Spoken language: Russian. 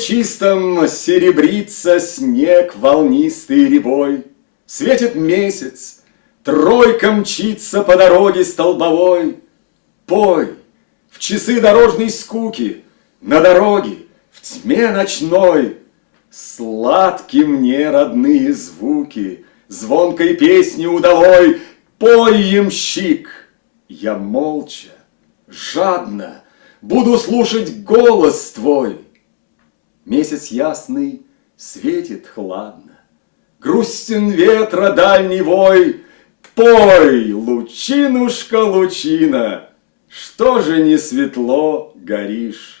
чистом серебрится снег волнистый рябой, Светит месяц, тройка мчится по дороге столбовой. Пой в часы дорожной скуки, на дороге, в тьме ночной. Сладки мне родные звуки, звонкой песни удалой. Пой, ямщик, я молча, жадно буду слушать голос твой. Месяц ясный светит хладно, грустен ветра дальний вой. Пой, лучинушка, лучина, что же не светло горишь?